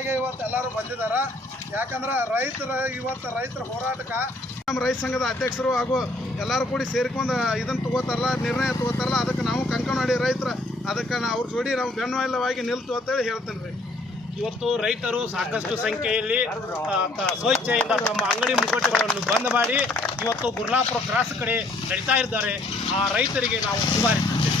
ಸಲುವಾಗಿ ಇವತ್ತು ಎಲ್ಲರೂ ಬಂದಿದ್ದಾರೆ. ಯಾಕಂದ್ರೆ ರೈತರ ಹೋರಾಟಕ್ಕೆ ನಮ್ಮ ರೈತ ಸಂಘದ ಅಧ್ಯಕ್ಷರು ಹಾಗೂ ಎಲ್ಲರೂ ಕೂಡಿ ಸೇರಿಕೊಂಡು ಇದನ್ನು ತಗೋತಾರಲ್ಲ, ನಿರ್ಣಯ ತಗೋತಾರಲ್ಲ, ಅದಕ್ಕೆ ನಾವು ಕಂಕಣವಾಡಿ ರೈತರು ಅದಕ್ಕೆ ಅವ್ರ ಜೋಡಿ ನಾವು ಬೆನ್ನೆಲುಬಾಗಿ ನಿಲ್ತು ಅಂತೇಳಿ ಹೇಳ್ತೀನಿ ರೀ. ಇವತ್ತು ರೈತರು ಸಾಕಷ್ಟು ಸಂಖ್ಯೆಯಲ್ಲಿ ಸ್ವಇಚ್ಛೆಯಿಂದ ತಮ್ಮ ಅಂಗಡಿ ಮುಗ್ಗಟ್ಟುಗಳನ್ನು ಬಂದ್ ಮಾಡಿ ಇವತ್ತು ಗುರ್ಲಾಪುರ ಕ್ರಾಸ್ ಕಡೆ ನಡೀತಾ ಇದ್ದಾರೆ. ಆ ರೈತರಿಗೆ ನಾವು ಶುಭಾರಿಸುತ್ತೇವೆ.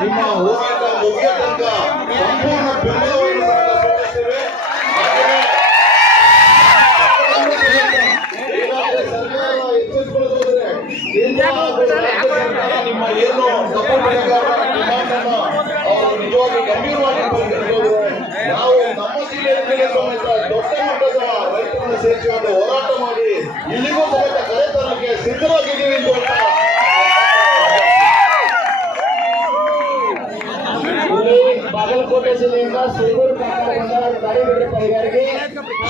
ನಿಮ್ಮ ಹೋರಾಟ ಮುಗಿದ ತನಕ ಸಂಪೂರ್ಣ ಬೆಂಬಲವನ್ನು ನಿಮ್ಮ ಏನು ಕಪ್ಪು ಬೆಳೆಗಾರರ ಡಿಮಾಂಡನ್ನು ಅವರು ನಿಜವಾಗಿ ಗಂಭೀರವಾಗಿ ಪರಿಗಣಿಸಿದರೆ ನಾವು ನಮ್ಮ ಜಿಲ್ಲೆಯಲ್ಲಿ ಸಮೇತ ದೊಡ್ಡ ಮಟ್ಟದ ರೈತರನ್ನು ಸೇರಿಸಿಕೊಂಡು ಹೋರಾಟ ಮಾಡಿ ಇಲ್ಲಿಗೂ ಸಮೇತ ಕರೆ ತರಲಿಕ್ಕೆ ಸಿದ್ಧವಾಗಿದ್ದೀವಿ ಎಂದು ಬಾಗಲಕೋಟೆ ಜಿಲ್ಲೆಯಿಂದ ಸಿರಿಗೂರು ಗಾಡಿ ಕೈಗಾರಿಕೆ,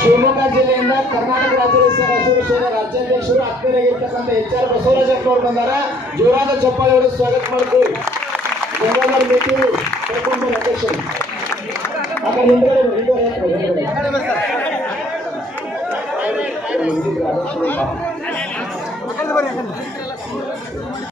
ಶಿವಮೊಗ್ಗ ಜಿಲ್ಲೆಯಿಂದ ಕರ್ನಾಟಕ ರಾಜ್ಯ ಅಸೋಸಿಯೇಷನ್ ರಾಜ್ಯಾಧ್ಯಕ್ಷರು ಆತ್ಮೀಯರಾಗಿರ್ತಕ್ಕಂಥ HR ಬಸವರಾಜ್ ಅವರು ಬಂದಾರ. ಜೋರಾದ ಚಪ್ಪಾಳೆಯವರು ಸ್ವಾಗತ ಮಾಡ್ತೀವಿ. ಗಂಗಾಧರ್ ಭೇಟಿ ಕರ್ಕೊಂಡು ಅಧ್ಯಕ್ಷರು